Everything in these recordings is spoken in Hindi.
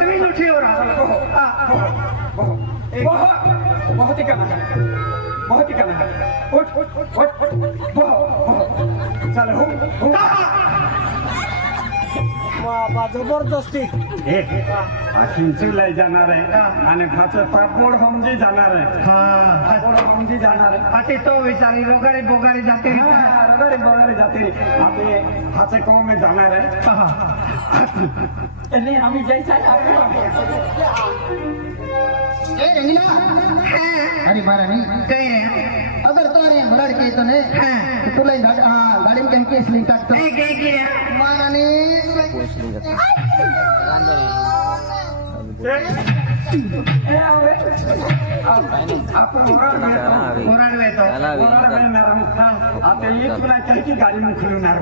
बदतमीज उठी हो रहा बहुत ही करना है, बहुत ही करना है। उठ उठ उठ उठ बहुत चलो बाबा जबरदस्ती चिंचुलाई जाणार आहे आणि फाचं पापड हमजी जाणार आहे पापड हमजी जाणार आहे अति तो विचारी रोगारी बोगारी जाते रोगारी बोगारी जाते आपले फाचे कौ में जाणार आहे नहीं आम्ही जायचं अरे महारानी अगर तारे लड़के तो ने तुला गाड़ी में कहीं केस नहीं टाकतो महारानी गाडी मुखलणार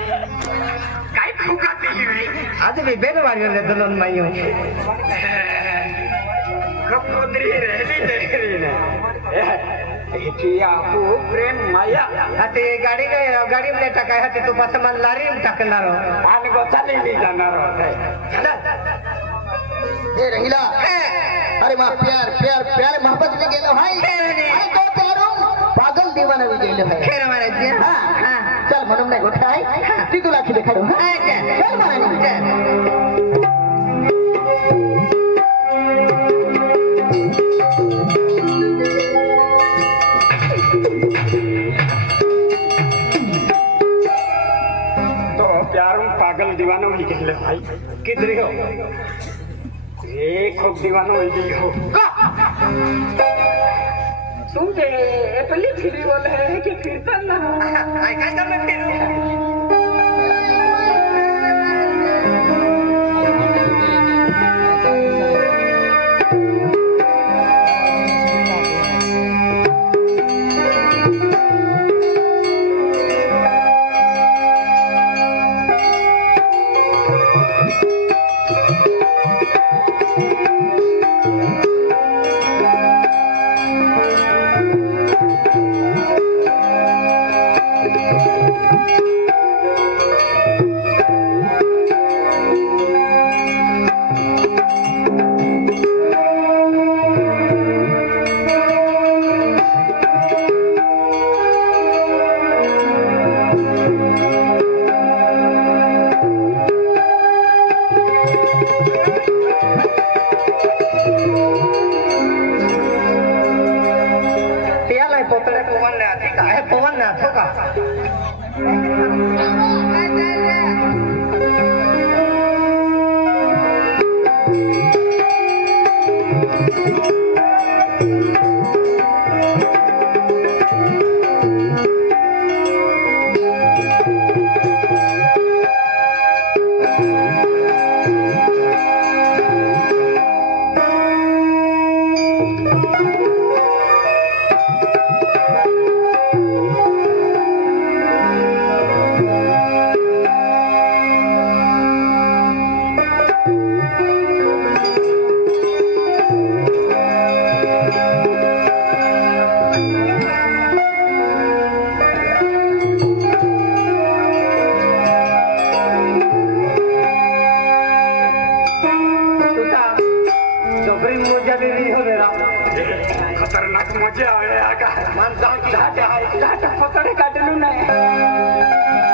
काय फुकाती आज भी बेनवारी ने दलन मायो कपोद्री रेली ने आपू प्रेम माया आता गाडी मध्ये टाकाय हाते तू पास मन लारी टाकणार आणि गोचाली जाणार ए रंगीला अरे मां प्यार प्यार प्यार मोहब्बत में गेलो भाई अरे तो प्यारो पागल दीवाना भी गेलो भाई खेर महाराज हां चल म्हणून नाही गोठा आहे ती तुला खिदे खाडू चल महारानी पागल दीवाना हुई कहले भाई किधर हो खूब दीवाना हुई हो तुम पहले फिरी बोले है कि कीर्तन ना कैसा मैं फिर खतरनाक मजा आवे माणसा पकडे काढलू नाही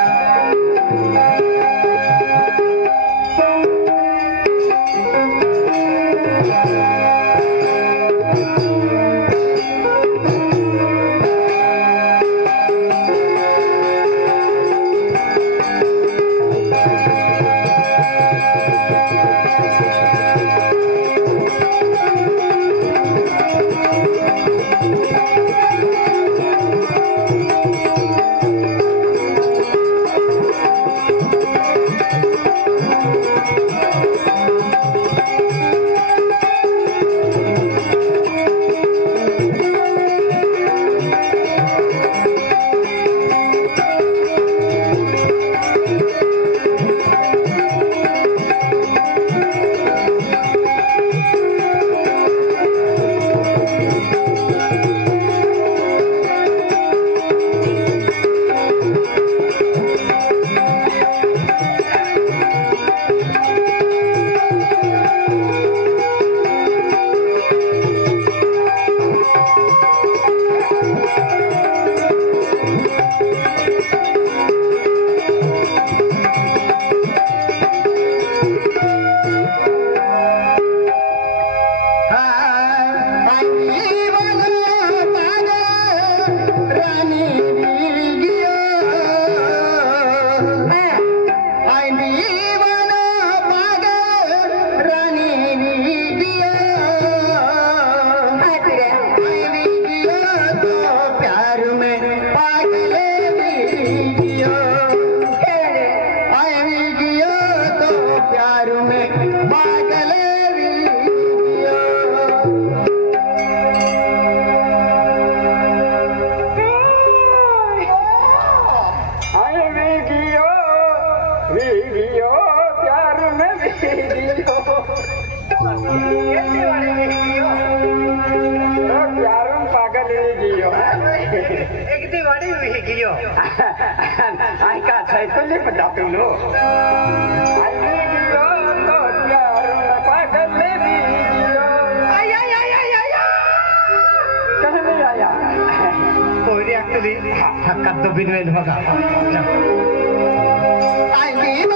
में पागल I can't say to live without you, no. I need you, no, if I can live you. Ay. Koi actually, hakat to bin mein hoga. I need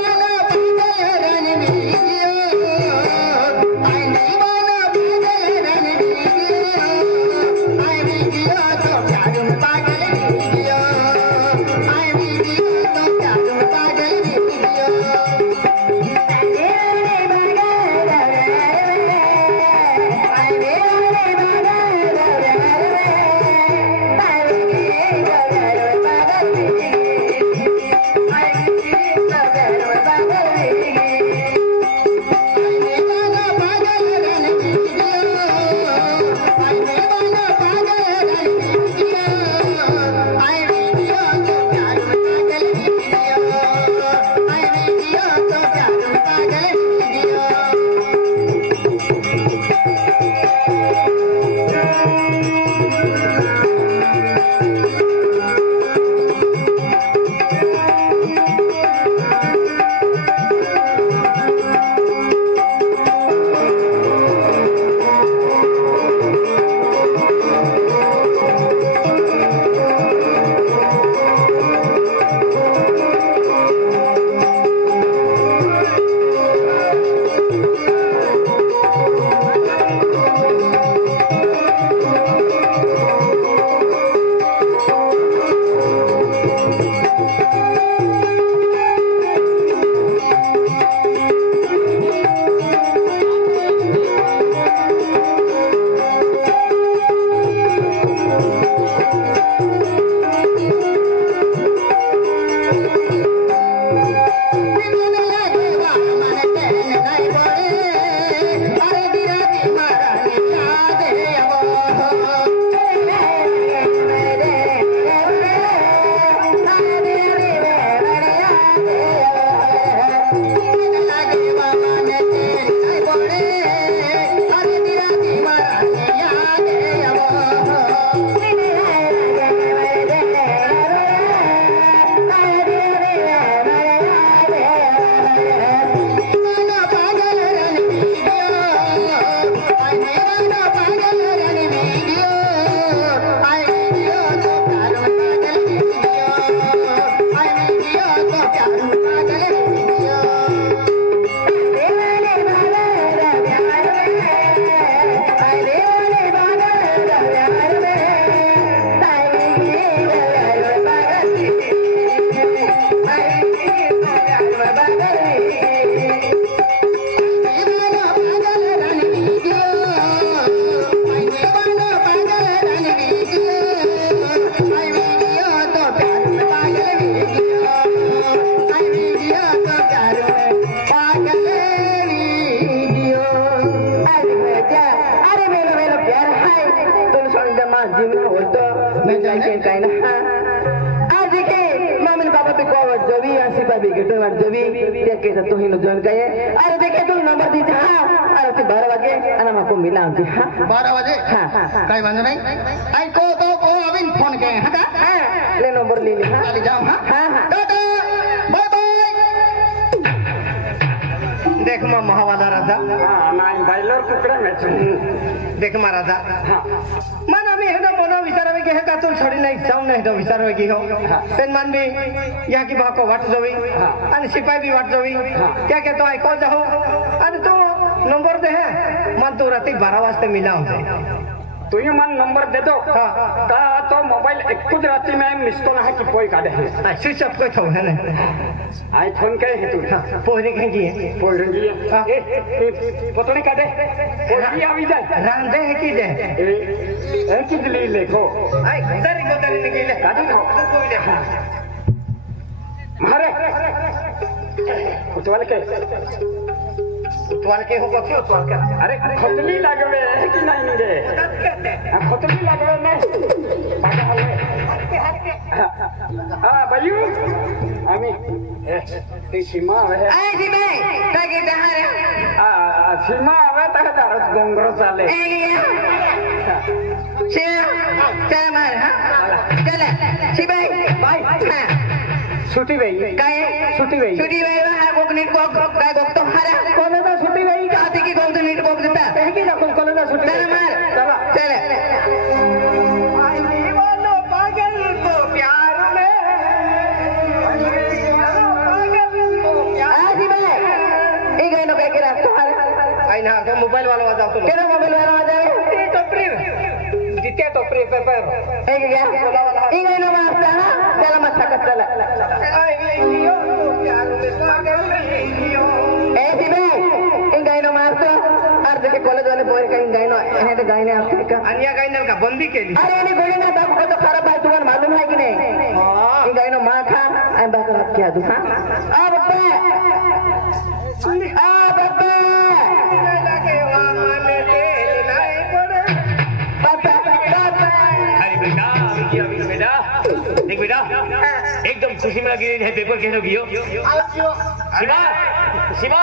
अरे देखे तू नंबर दीजिए अरे 12 बजे अरे मैं को मिला 12 बजे काही वांधो नाही ऐको तो को अभी फोन के ले नंबर ले ले जाओ बाय देख मा महावाला राजा नाही बायलर कुकडा मॅच देख मा राजा मन आम्ही हेडा मोना विचारावे की हे का तू छोडी नाही जाऊ नाही हेडा विचारावे की हो पेन मान भी या की भाको वाट जावी आणि सिपाही भी वाट जावी क्या क्या तो ऐको जाओ आणि तो नंबर दे है मन तो राती 12 वाजता मिला होते तू ही मन नंबर दे दो का तो मोबाइल एक कुछ राती में मिस कॉल है कि कोई काढे है स्विच ऑफ को है ना आई फोन के है तू पोहरे के जी है पोहरे जी ए पतनी काढे पोहरी आवी जाए रांदे है की दे ए की दिली लेखो आई दरी को दरी निकले काढी खाओ कोई ले मारे उतवाल के वाल के हो कथी हो वाल के अरे खतली लगवे है कि नहीं रे खतली लगवे नहीं बाजा हले हां भाईयो आमी ती सीमा है ए जी भाई ताके दहारे सीमा आवे त दारत गोंगरो चाले चल मार हां चल सी भाई हां छुट्टी भाई काय छुट्टी भाई हा कोकणीत कोक काय बघतो हारा कोणाला छुट्टी भाई का ते की कोकणीत नीट कोक देता है की ना कोणाला छुट्टी चल मार चला चल आई दीवानो पागल तो प्यार में पागल तो प्यार आ जी भाई ए गानो काय केला आई ना तो मोबाईल वाला वाजवतो केला मोबाईल वाला वाजव ये टोपरी जिते टोपरी पेपर ए गया ए गानो वाजता ना चला मस्त चला आई लियो तो प्यार में पागल लियो ए जी भाई इन गायनो मारतो अर्ध के कॉलेज वाले बोल का इन गायनो है तो गायने आपके का अन्य गायनल का बंदी केली अरे इन्हें गोली ना दाब को तो खराब बात तुम्हें मालूम है कि नहीं हां इन गायनो मां खा आई बात क्या दुखा आ बप्पा लगे वाले तेल नहीं पड़े पापा अरे बेटा अभी बेटा देख बेटा एकदम खुशी में लगी है पेपर कहने गियो शिवा शिवा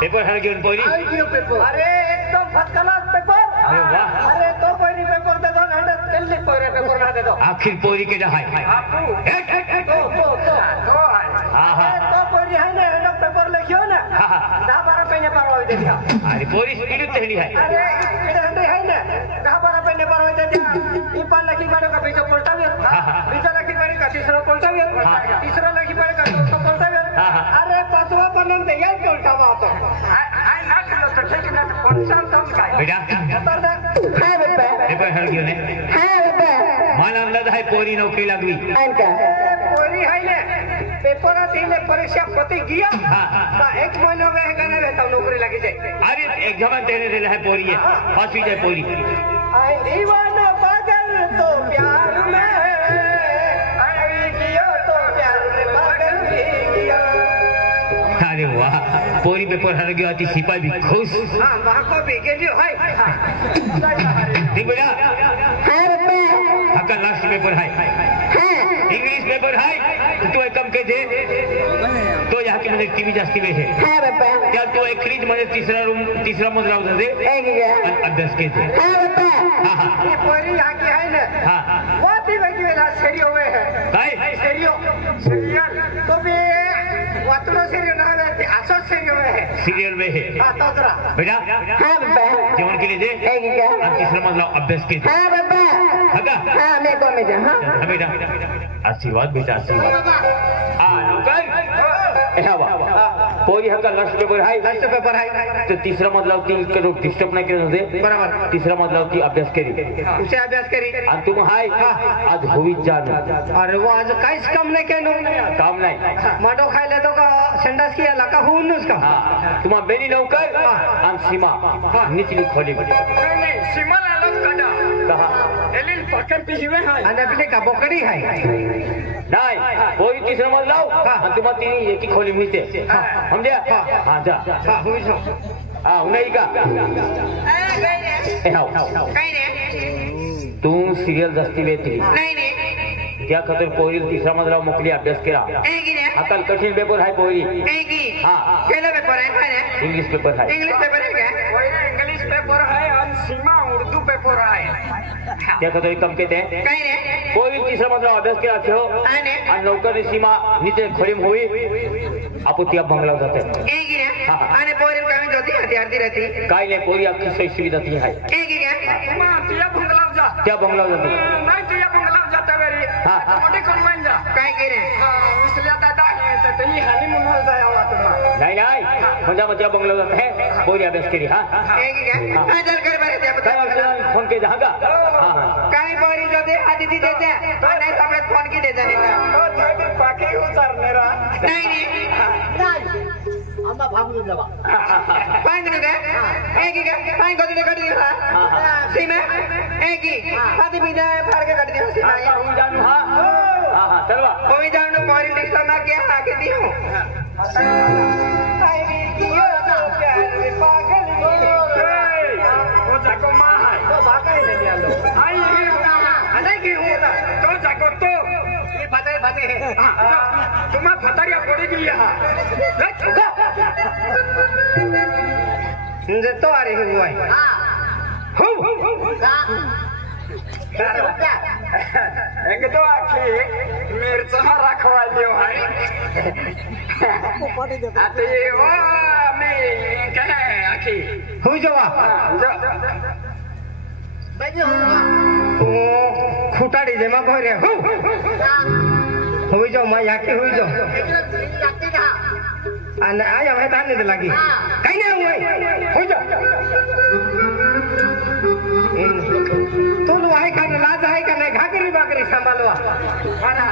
पेपर हर गियो पोरी अरे एकदम फर्स्ट क्लास पेपर अरे वाह अरे तो पोरी पेपर दे दो ना जल्दी पोरी पेपर ना दे दो आखिर पोरी के जहां तो हां हां तो पोरी है ना हेड पेपर लिखियो ना 10-12 पेने पर होई दे दिया अरे पोरी स्पीड तेहनी है अरे इधर है ना 10-12 पेने पर होई दे दिया ई पर लिखी बाड़ो का बीच पलटा भी बीच लिखी बाड़ो का तीसरा पलटा भी तीसरा लिखी बाड़ो का चौथा पलटा भी अरे पांचवा पन्ने में यही पलटा बात है ना खलो तो ठीक ना पंचम तम का बेटा है बप्पा पेपर हर गियो ने है बप्पा मान अंदाज है पोरी नौकरी लगवी इनका पोरी है ने पेपर दिले परीक्षा पति गया एक महीना में कहने रहता नौकरी लगी जाए अरे एग्जाम तेरे दे है पोरी है फांसी जाए पोरी आई दीवाना पागल तो प्यार में आई किया तो प्यार में पागल भी किया अरे वाह पोरी पेपर हर गयो अति सिपाही भी खुश हां वहां को भी के लिए है देख बेटा है बप्पा आपका लास्ट पेपर है इंग्लिश पेपर है तो एक कम के थे तो यहाँ की मतलब टीवी जास्ती में है बप्पा क्या तो एक खरीद म्हणजे तीसरा मजला होता दे ए गया अभ्यास के थे है बप्पा ये पोरी आके है ना हाँ वो भी वही वाला सीरियो में है काय सीरियो तो भी वातलो सीरियो ना है असो सीरियो में है सीरियल में है हां तोरा बेटा है बप्पा जीवन के लिए दे ए गया अब तीसरा मजला अभ्यास के थे है बप्पा हगा हां मैं को में जा हां हाँ बेटा आशीर्वाद बेटा आशीर्वाद हाँ नौकर पोरी हक्का लास्ट पेपर है तो तीसरा मतलब ती करो डिस्टर्ब नहीं करने दे बराबर तीसरा मतलब ती अभ्यास करी उसे अभ्यास करी आणि तुम हाय आज होवी जान अरे वो आज काहीच काम नाही केलं काम नाही मांडो खायला तो का संडास किया लका होऊनच का हाँ तुम्हा बेनी नौकर आणि सीमा निचली खोली नाही सीमाला लोक काढा कहा एलिल पकड पिहिवे हाय आणि आपले का बोकडी हाय नाही पोरी तीसरा मतलब आणि तुम्हा तीन एक ही खोली मिळते समझे हाँ जा हां होई जो हाँ नहीं का काही नाही तू सिरियल जास्ती वेतली नाही नाही त्या खातर पोरी तीसरा मजला मोकली अभ्यास केला ए गिरा आता कठीण पेपर आहे पोरी ए की हाँ केला पेपर है काय इंग्लिश पेपर आहे इंग्लिश पेपर है क्या इंग्लिश पेपर है और सीमा उर्दू पेपर है त्या खातर कम के ते काही नाही पोरी तीसरा मजला अभ्यास केला ठेव आणि आणि लवकर सीमा नीचे खोलीम होई आपण त्या बंगलावर जाते ए गिरा आणि पोरी काय होती हथियार दी रहती काय नाही पोरी अख्खी सोयी सुविधा ती आहे ए गिरा तुझ्या बंगलाव जा त्या बंगलावर जाते नाही तुझ्या बंगलाव जाता वेरी हाँ मोठे कोण मान जा काय केले विसल्या दादा तर तेही हानी म्हणून जायवा तुम्हाला नाही नाही म्हणजे मग त्या बंगलावर जात आहे पोरी अभ्यास केली हा ए गिरा हां चल कर बरे त्या काय वाटतं फोन के जहां का हाँ काही पोरी जाते आधी ती देते नाही सगळ्यात फोन की देते नाही तो थोडी पाकी उतारनेरा नाही आम्हा भागून जावा पांग न का एक की पांग को कर दिया सीमा एक की आधी बिना फाड़ के काट दिया सीमा हाँ जानू हाँ हाँ हाँ चलवा कोई जानो पॉलिटिक्स में क्या आके दी हूं आई कियो तो प्यार में तो ये फते तुम्हारा फतारिया पड़ेगी यहाँ तो आ रही हुआ है एक तो आखी मिरचा रखवा लियो है आते ओ मैं कहे आखी हुई जावा ओ खुटाड़ी जेमा भरे हो हुई जाओ मैं याके हुई जाओ अन आया है ताने दे लगी कहीं नहीं हुई जा तू लो है का लाज है का नहीं घाकरी बाकरी संभालवा मारा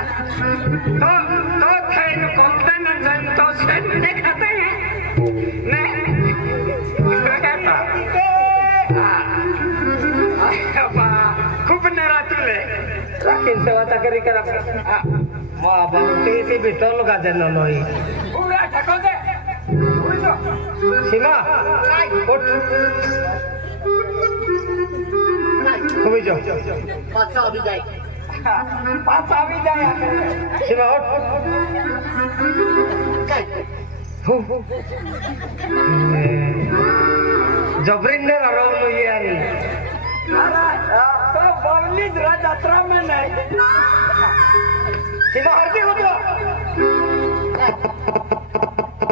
तो थे न कोंते न जन तो से दिखाते हैं नहीं खूब नरा तुले राखीन सेवा तकरी करा मां बाबू ते भी तोल का जन लोई पूरा ठको दे सीमा उठ हुई जाओ पासा भी जाए सीमा उठ जबरीन ने रोल लो ये आनी तो बवली यात्रा में नहीं सीमा हर के हो तो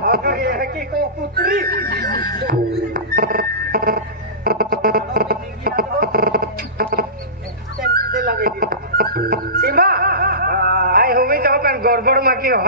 अगर ये है कि को पुत्री सीमा आई होगी तो अपन गड़बड़ में की हो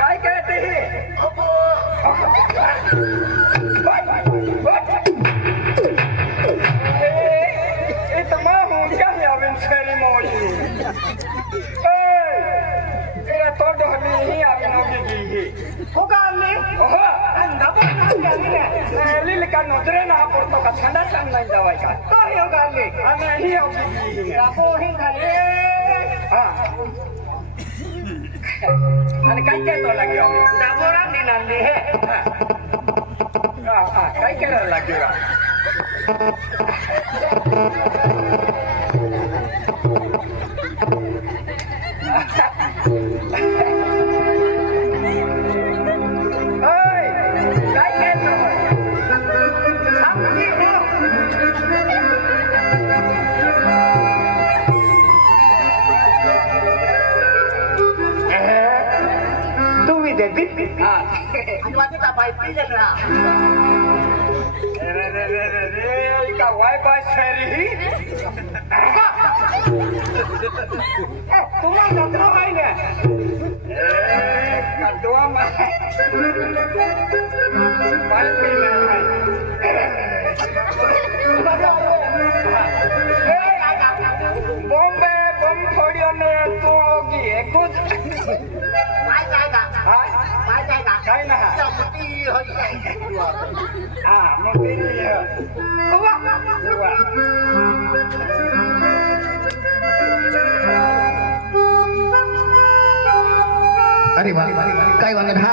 काय कहते हैं तो ढोली ही आगे नौकी की होगा अन्ने ओहो नबो लील का नजरे ना पड़तो का ठंडा चन नहीं दवाई का तो ही होगा अन्ने अने ही होगी की नबो ही धरे हां अने काय काय तो लाग्यो नबो रा निनाले है हां काय काय लाग्यो बॉम्बे बम थोड़ी ने तो की कुछ काय ना हां मोटी है अरे वाह काय वांगन हा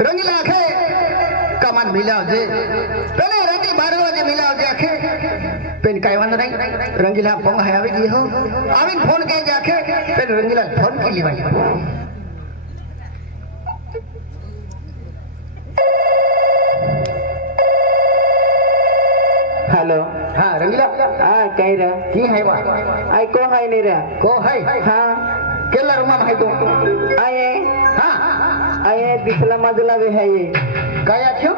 रंगीला आखे कमान मिलाव जे पहले रंगी 12 बजे मिलाव जे आखे पेन काय वांग नहीं रंगीला पंग है आवे दी हो आविन फोन के जाखे पेन रंगीला फोन की लीवाई हेलो हां रंगीला हाँ कह रहा की है वा आई को है नहीं रहा को है हाँ केला रुमा है तो आए हां आए तीसरा मजला भी है ये काया क्यों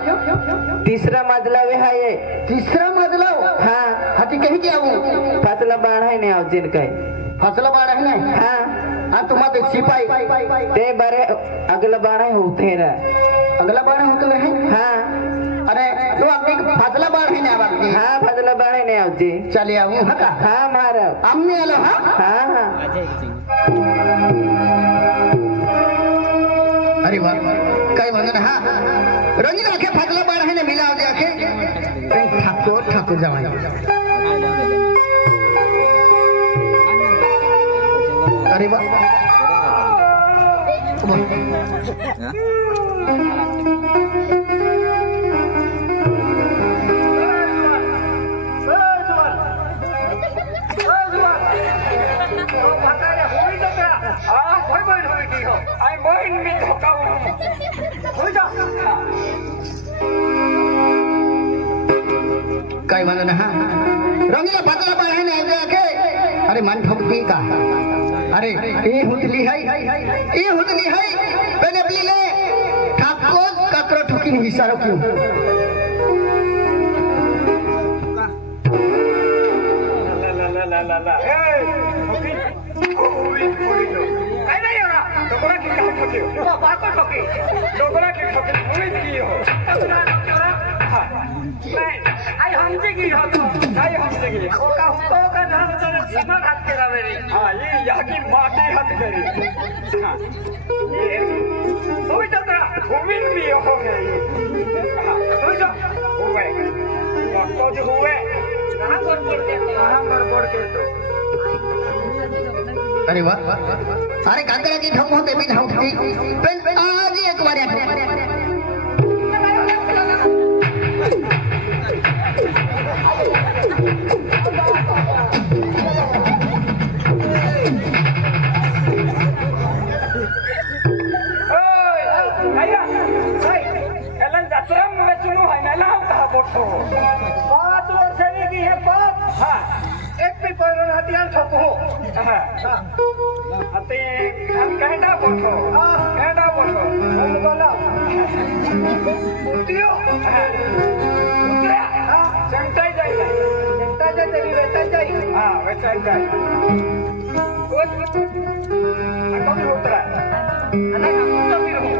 तीसरा मजला भी है ये तीसरा मजला हाँ हाथी कहीं के आऊं पतला बाढ़ है नहीं आओ जिनका फसला बाड़ है ना हाँ हां तुम्हारे सिपाही ते बारे अगला बाढ़ है होते रहा अगला बाड़ होते है हाँ अरे तो अपनी फसला बाड़ है ना बाकी हाँ पतला बाढ़ है नहीं आओ जी चले आऊं हका हाँ मारो हमने आलो हां हाँ हाँ अरे वाह काय म्हणन हा रंगीला आखे फसला बाड़ है ना मिलाव दे आखे ठाकुर ठाकुर जवाई अरे वाह आई मोइन में धोखा हो जा काय म्हणन हा रंगीला फसला बाड़ है ना आखे अरे मन ठोकती का अरे ये हुतली है पहले अपनी ले ठाकुर काकरो ठोकी नहीं इशारो क्यों ला ए आई नहीं हो रहा डोगरा की कहां ठोकी हो बाको ठोकी डोगरा की ठोकी हुई की हो आई हमसे की हो तो आई हमसे की हो का नाम चले सीमा हाथ के मेरी हां ये यहाँ की माटी हाथ करी हां ये हुई तो तेरा भूमि भी हो गई हां हुई तो हुए बाको जो हुए कहां पर बोल के तो अरे वाह अरे काकरा की ठम होते भी ढाउती पेन आज एक बार पाँच वर्ष की है पाँच हाँ एक भी पैरों हथियार ठोको अते हम कहना बोलो कहना बोलो हम बोला उठियो उतरा चंटाई जाइए जनता जे तेरी बेटा जाई हाँ वैसा ही जाए कौन उतरा अना तो फिर हो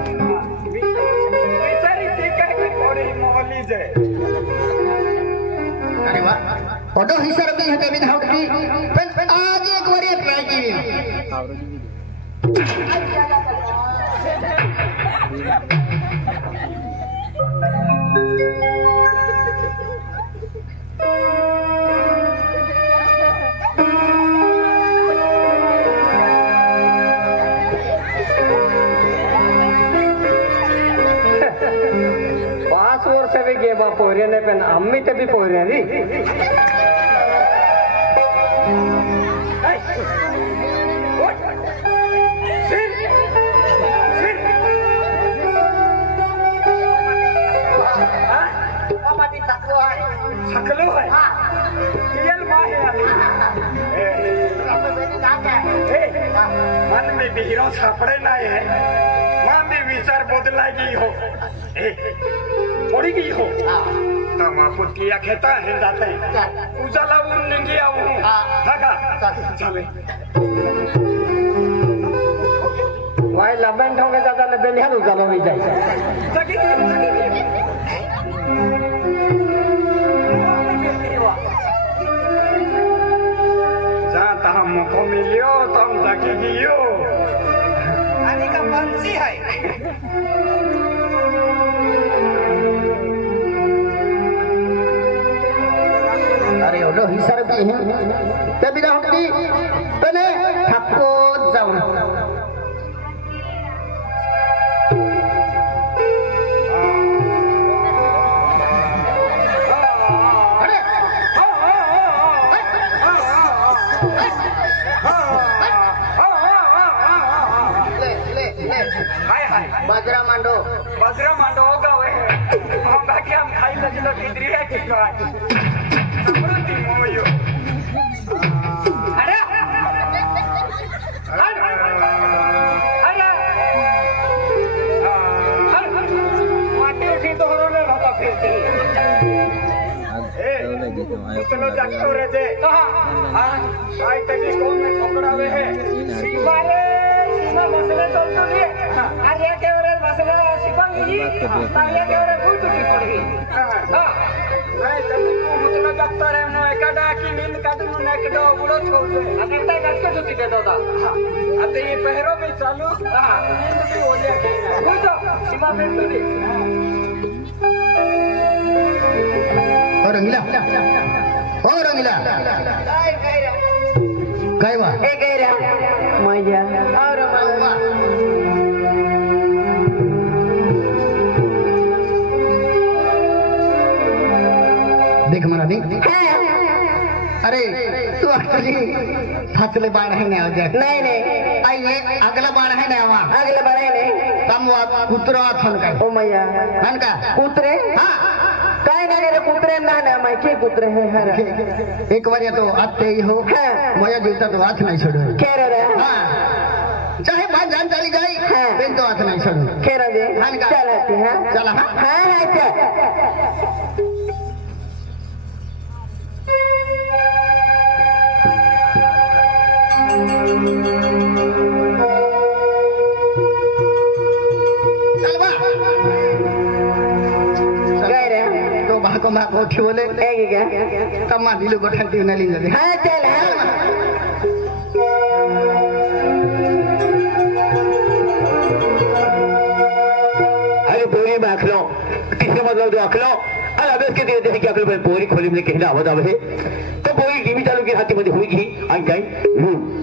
बेचारी ठीक है कि थोड़ी मोहली जाए अरे वाह ऑटो हिस्सा रखी है तेरी ढाउती पेन आज एक बार ये ट्राई की गेबा पोहऱ्याने पण आम्ही ते बी पोहऱ्यानी सकलो है रियल माँ है मन में बिहरों छापड़े ना है माँ में विचार बदलागी हो पड़ी गई हो तो वहाँ पुटिया खेता है जाते उजाला उन नहीं आऊँ धागा चले वाई लबन ठोंगे ज्यादा ले बेलिया उजाला हो जाए जहाँ तहाँ मौका मिलियो तो हम जाके गियो आने का बंसी है अरे उधर हिसार भी है तभी ना होती तो ने थको जाऊँ बाजरा मांडो होगा वे हम बाकी हम खाई लगी तो कितनी है कितना समृद्धि मोयो अरे माटी उठी तो होने लगा फिर चलो जागतो रे जे आई तभी कौन में खोकड़ावे है सीमा मसले तो नहीं अरे के रे मसला सिपाही ताले के रे भूत की पड़ी नहीं तभी को मुतला जागतो रे नो एकड़ा की नींद काट नु नेकड़ो बुड़ो छोड़ दे अगरता गट को छुट्टी दे दो अते ये पहरो भी चालू नींद भी हो जाए भूत सीमा में तो नहीं और रंगीला काय वा ए गैरा मैया और देख मना देख अरे तू actually फासले बाण है ना जाए नहीं नहीं आई ये अगला बाण है ना वहाँ अगला बढ़े नहीं कम वा कुतरा थन का ओ मैया हन का कुतरे हाँ काय ना रे कुतरे ना ना मैं के कुतरे है हर एक बार ये तो आते ही हो मजा जीता तो हाथ नहीं छोड़ो खेर रे हाँ चाहे बात जान चली गई हाँ। फिर तो हाथ नहीं छोड़ो खेर दे हन का चल आती है चला हाँ हाँ हाँ चल चल बा गए रे तो बाको मा को उठी बोले एक क्या तम्मा दिलो गोठा दी नली दे हाँ चल हाँ अरे बोरी में अखलो किसका मतलब जो अखलो अल अब इसके देते हैं कि अखलो बोरी खोली में कहना आवाज आवे तो बोरी टीवी चालू की हाथी मध्ये हुई की आई जाई